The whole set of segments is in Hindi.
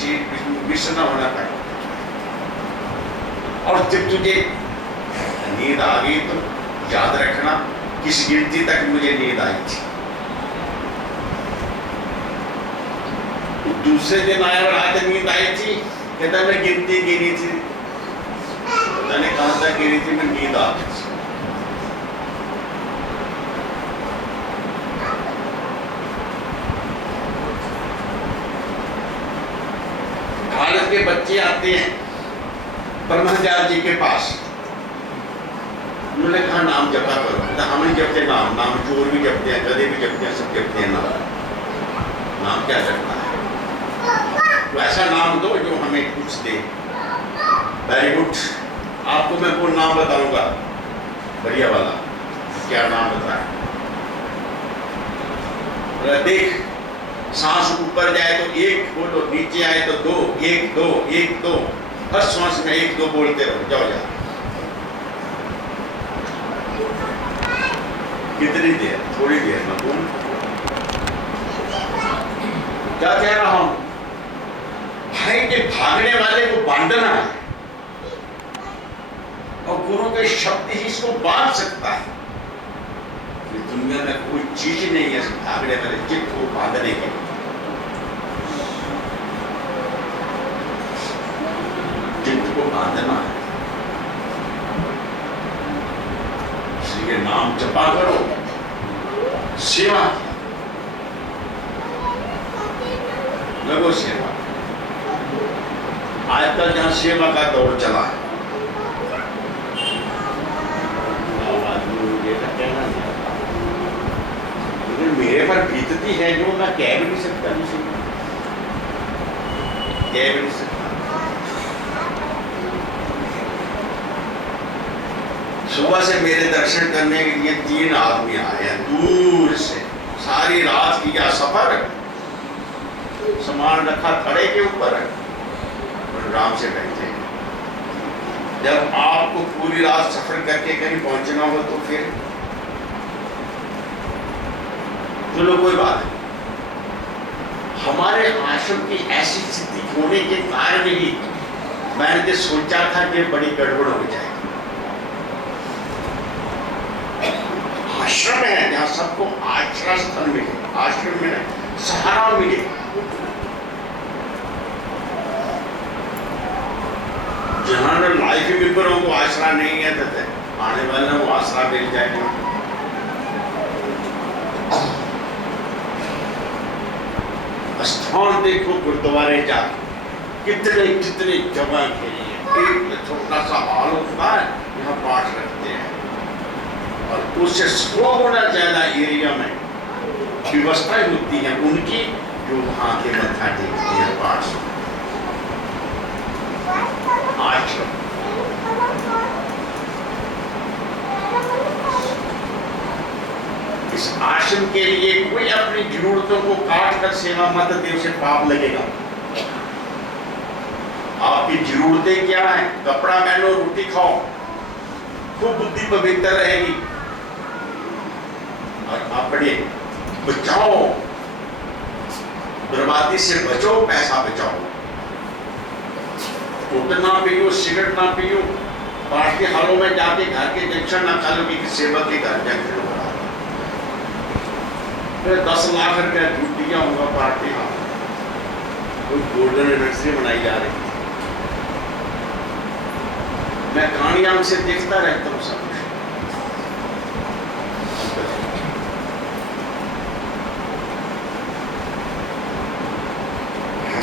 चीज मिस ना होना पाए। और जब तुझे नींद आ गई तो याद रखना किस गिनती तक मुझे नींद आई थी। दूसरे दिन आया और आज नींद आई थी, कहता मैं गिनती गिनी थी, पता नहीं कहां तक गिनी थी, मैं नींद आ गई थी। भारत के बच्चे आते हैं ब्रह्मचार्य जी के पास, उन्होंने कहा नाम जपा करो, तो हम नहीं जपते नाम, नाम चोर भी जपते हैं, गधे भी जपते हैं, सब जपते हैं नाम क्या जपना है? तो ऐसा नाम दो जो हमें कुछ दे। वेरी गुड, आपको मैं वो नाम बताऊंगा बढ़िया वाला। क्या नाम बताए? देख, सांस ऊपर जाए तो एक बोलो, नीचे आए तो दो, एक दो एक दो, हर सांस में एक दो बोलते रहो, जाओ जाओ। कितनी देर? थोड़ी देर में बोल। क्या कह रहा हूं भाई कि भागने वाले को बांधना है और गुरु के शब्द ही इसको बांध सकता है। दुनिया में कोई चीज नहीं है भागने वाले चित्त को बांधने के। चित्त को बांधना है, इसलिए नाम जपा करो, सेवा लगो सेवा। आजकल जहां सेवा का दौर चला है, मेरे पर बीतती है जो मैं कह भी नहीं सकता, कह भी नहीं सकता। सुबह से मेरे दर्शन करने के लिए 3 आदमी आए हैं दूर से, सारी रात किया सफर, सामान रखा खड़े के ऊपर और आराम से बैठे। जब आपको पूरी रात सफर करके कहीं पहुंचना हो तो फिर चलो कोई बात नहीं। हमारे आश्रम की ऐसी स्थिति होने के कारण ही मैंने जो सोचा था कि बड़ी गड़बड़ हो जाएगी। आश्रम है जहां सबको आश्रय स्थल मिले, आश्रम में सहारा मिले। जहां लाइफ मेंबरों को आश्रय नहीं है तो आने वाले को आश्रय मिल जाएगा। स्थान देखो गुरुद्वारे जाके कितने कितने जगह के लिए एक छोटा सा हॉल होता है, यहाँ पाठ रखते हैं और उससे 100 गुना ज्यादा एरिया में व्यवस्थाएं होती हैं उनकी, जो वहां के मत्था टेकते हैं पाठ। आश्रम इस आश्रम के लिए कोई अपनी जरूरतों को काट कर सेवा मत दे, उसे पाप लगेगा। आपकी जरूरतें क्या है? कपड़ा पहनो, रोटी खाओ, खूब बुद्धि पवित्र रहेगी और अपने बचाओ, बर्बादी से बचो, पैसा बचाओ। टोटल ना पियो, सिगरेट ना पियो, पाठ के हालों में जाके घर के जंक्शन ना खा लो कि सेवक के घर जंक्शन हो रहा है। 10 लाख रुपया झूठ दिया होगा पार्टी हाल, कोई गोल्डन यूनिवर्सिटी बनाई जा रही है। मैं कहानियां से देखता रहता हूँ सब कुछ।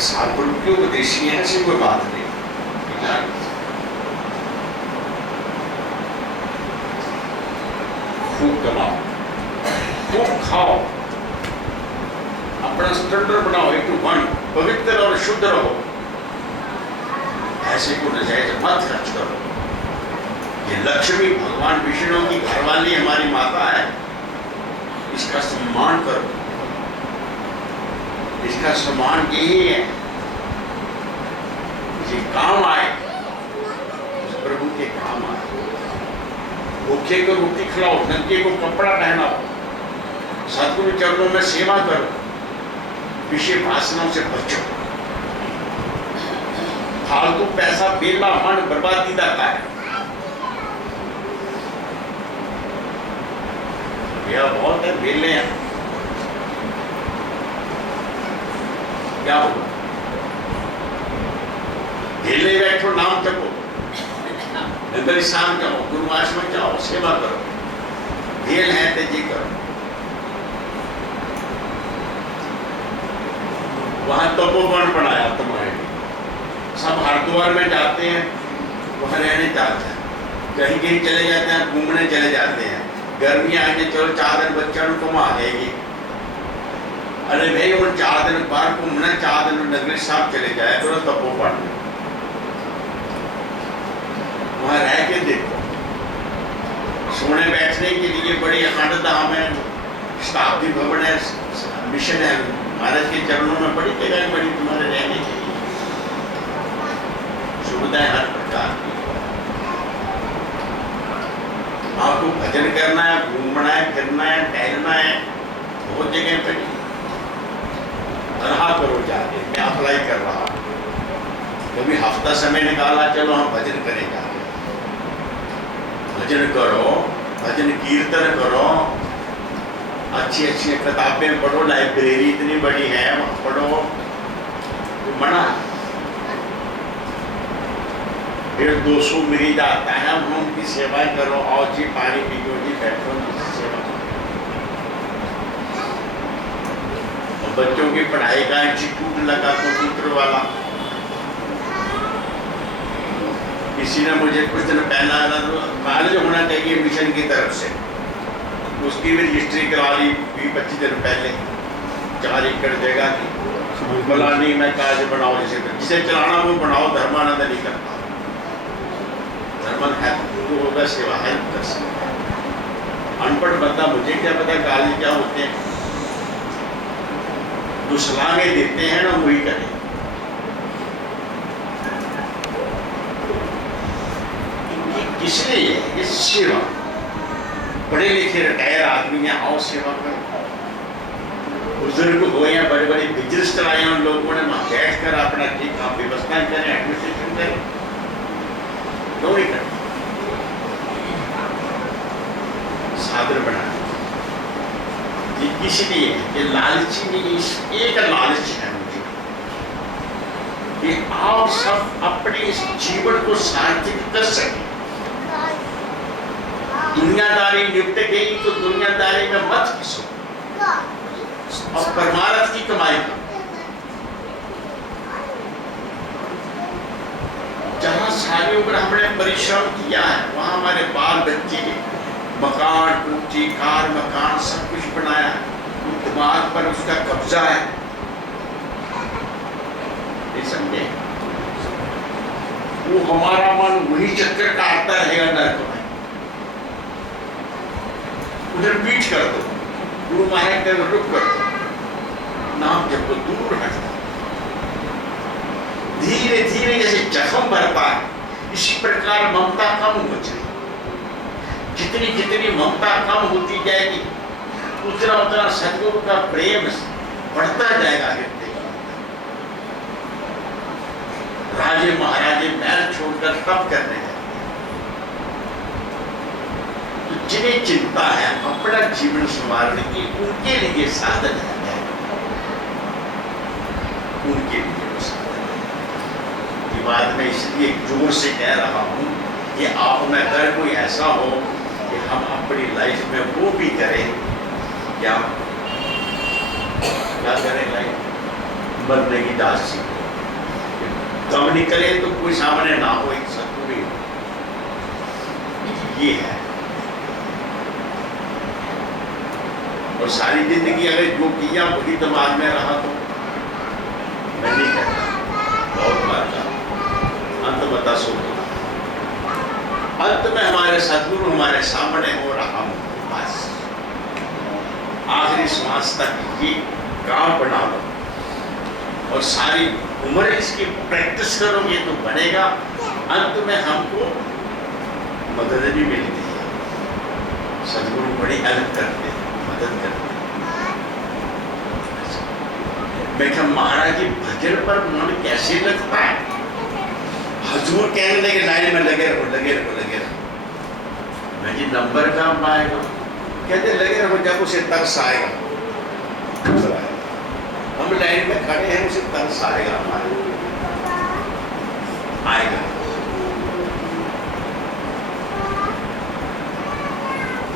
साधु के उपदेशी है, ऐसी कोई बात नहीं। खूब कमाओ, खूब खाओ, अपना स्टैंडर्ड बनाओ, 1 पवित्र और शुद्ध रहो। ऐसे को नजायज मत खर्च करो। ये लक्ष्मी भगवान विष्णु की घरवाली हमारी माता है, इसका सम्मान करो। इसका सम्मान यही है ये काम आए, प्रभु के काम आए। भूखे को रोटी खिलाओ, नंगे को कपड़ा पहनाओ, सदगुरु चरणों में सेवा करो, विषय वासनाओं से बचो। फालतू पैसा बेला मन बर्बादी का है। यह बहुत है, बेले हैं, क्या होगा? बेले बैठो, नाम जपो, नगर स्थान जाओ, गुरु आश्रम जाओ, सेवा करो, बेल है तो जी करो। वहां तपोवन बनाया तुम्हारे लिए, सब हरिद्वार में जाते हैं, वहां रहने जाते हैं, कहीं कहीं चले जाते हैं, घूमने चले जाते हैं। गर्मी आ गई, चलो 4 दिन बच्चों को घुमा देगी। अरे भाई वो 4 दिन बाहर घूमना, 4 दिन नगरी साहब चले जाए करो तपोवन में, वहां रह के देखो। सोने बैठने के लिए बड़ी अखंड धाम है, शताब्दी भवन है, मिशन है, महाराज के चरणों में बड़ी जगह बड़ी तुम्हारे रहने के लिए सुविधाएं हर प्रकार की। आपको भजन करना है, घूमना है, फिरना है, टहलना है, बहुत जगह पर रहा करो जाके। मैं अप्लाई कर रहा हूँ, कभी हफ्ता समय निकाला, चलो हम भजन करें जाके। भजन करो, भजन कीर्तन करो, अच्छी अच्छी किताबें पढ़ो, लाइब्रेरी इतनी बड़ी है, वहाँ पढ़ो, मना। फिर 200 मरीज आता है, हम उनकी सेवाएं करो, आओ जी पानी पियो जी, बैठो, सेवा करो। और बच्चों की पढ़ाई का इंस्टीट्यूट लगा कंप्यूटर वाला, किसी ने मुझे कुछ दिन पहला कॉलेज होना चाहिए मिशन की तरफ से, उसकी भी रजिस्ट्री करा ली 20-25 दिन पहले, 4 एकड़ जगह की। बोला नहीं, मैं काज बनाओ, जिसे चलाना वो बनाओ, धर्मानंद नहीं करता। धर्मन हेल्प जो होगा, सेवा हेल्प कर सकता है। अनपढ़ बंदा, मुझे क्या पता कॉलेज क्या होते हैं, जो सलाहें देते हैं ना वही करें। इसलिए ये सेवा, पढ़े लिखे रिटायर आदमी हैं, आओ सेवा करो। बुजुर्ग हो या बड़े बड़े बिजनेस चलाए उन लोगों ने, वहां बैठ कर अपना ठीक आप व्यवस्था करें, एडमिनिस्ट्रेशन करें, क्यों नहीं करते? साधन बनाए ये इसलिए ये लालची नहीं, एक लालच है मुझे कि आप सब अपने इस जीवन को सार्थक कर सकें। दुनियादारी निपट गई तो दुनियादारी में मत फंसो और परमार्थ की कमाई करो। जहां सारी उम्र हमने परिश्रम किया है, वहां हमारे बाल बच्चे मकान, ऊंची कार, मकान सब कुछ बनाया है, दिमाग पर उसका कब्जा है, ये समझे? वो हमारा मन वही चक्कर काटता रहेगा नरक में। उधर पीठ कर दो, गुरु महाराज का रुख कर दो, नाम जब दूर हटता, धीरे धीरे जैसे जख्म भरता है, इसी प्रकार ममता कम हो जाए। जितनी जितनी ममता कम होती जाएगी, उतना उतना सदगुरु का प्रेम बढ़ता जाएगा हृदय में। राजे महाराजे महल छोड़कर तप करने जाते, तो जिन्हें चिंता है अपना जीवन संवारने की, उनके लिए साधन है, उनके लिए वो साधन है। ये बात मैं इसलिए जोर से कह रहा हूं कि आप में अगर कोई ऐसा हो कि हम अपनी लाइफ में वो भी करें, क्या करें? लाइफ मरने की दासी कब निकले तो कोई सामने ना हो, एक सतगुरु ये है। और सारी जिंदगी अगर जो किया वही दिमाग में रहा तो मैं नहीं कहता, बहुत बार का अंत बता सो। अंत में हमारे सदगुरु हमारे सामने हो रहा हूं, बस आखिरी श्वास तक ये काम बना लो और सारी उम्र इसकी प्रैक्टिस करोगे तो बनेगा। अंत में हमको मदद भी मिलती है, सदगुरु बड़ी हेल्प करते हैं, मदद करते हैं। मैं क्या महाराज जी भजन पर मन कैसे लगता है? मजदूर कहने लगे लाइन में लगे रहो लगे रहो लगे रहो। मैं जी नंबर कहाँ पाएगा? कहते लगे रहो, जब उसे तरस आएगा। हम लाइन में खड़े हैं, उसे तरस आएगा, हमारे आएगा।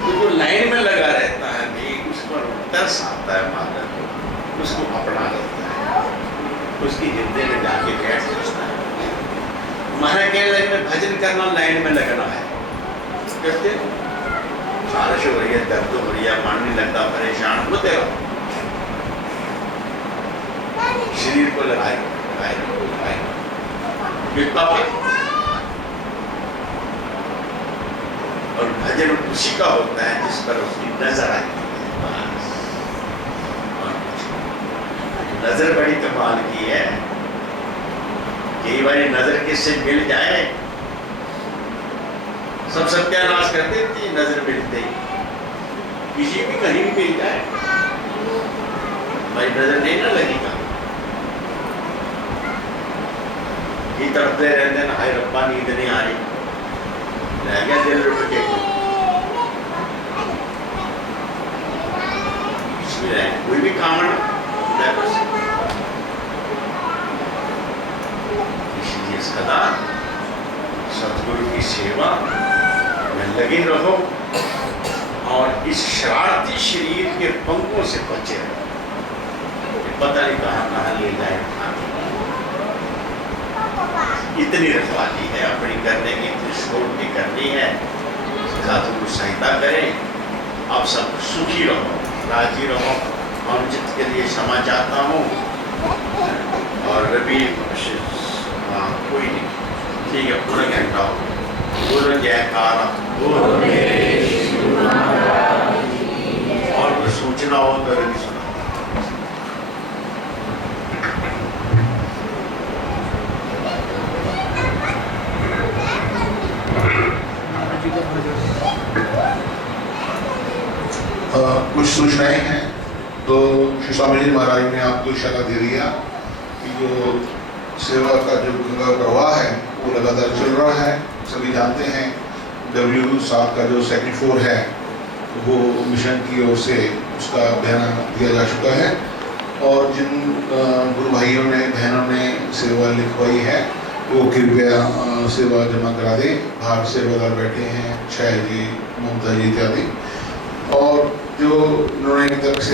तो लाइन में लगा रहता है नहीं, उस पर तरस आता है, माता उसको अपना लेता है, उसकी हृदय में जाके बैठ जाता है। हमारे कहने लगे भजन करना लाइन में लगना है। कहते बारिश हो रही है, दर्द हो रही है, मन नहीं लगता, परेशान होते रहो, शरीर को लगाए लगाए लगाए और भजन उसी का होता है जिस पर उसकी नजर आती है। नजर बड़ी कमाल की है। कई बार नजर किससे मिल जाए, सब सत्यानाश कर देती है नजर मिलते ही। किसी भी कहीं भी मिल जाए, भाई नजर नहीं ना लगेगा, ये तड़पते रहते ना, हाय रब्बा नींद नहीं आ रही, रह गया दिल रुक के। कोई भी काम ना इसलिए सदा सतगुरु की सेवा में लगे रहो और इस शरारती शरीर के पंखों से बचे रहो। पता नहीं कहाँ कहाँ ले जाए, इतनी रखवाली है अपनी करने की, इतनी छोड़ की करनी है। साधु सहायता करें, आप सब सुखी रहो, राजी रहो। हम चित्त के लिए क्षमा चाहता हूँ और रवि कोई नहीं, ठीक है, पूरा घंटा हो बोलो जयकारा, और कुछ सूचना हो तो रवि सुना। कुछ सूचनाएं हैं। तो श्री स्वामी जी महाराज ने आपको इशारा दे दिया कि जो सेवा का जो गंगा प्रवाह है वो लगातार चल रहा है। सभी जानते हैं W7 का जो सेकंड फ्लोर है वो मिशन की ओर से उसका बयाना दिया जा चुका है और जिन गुरु भाइयों ने बहनों ने सेवा लिखवाई है वो कृपया सेवा जमा करा दें। बाहर सेवादार बैठे हैं, छाया जी, ममता जी इत्यादि, और जो उन्होंने अभी तक से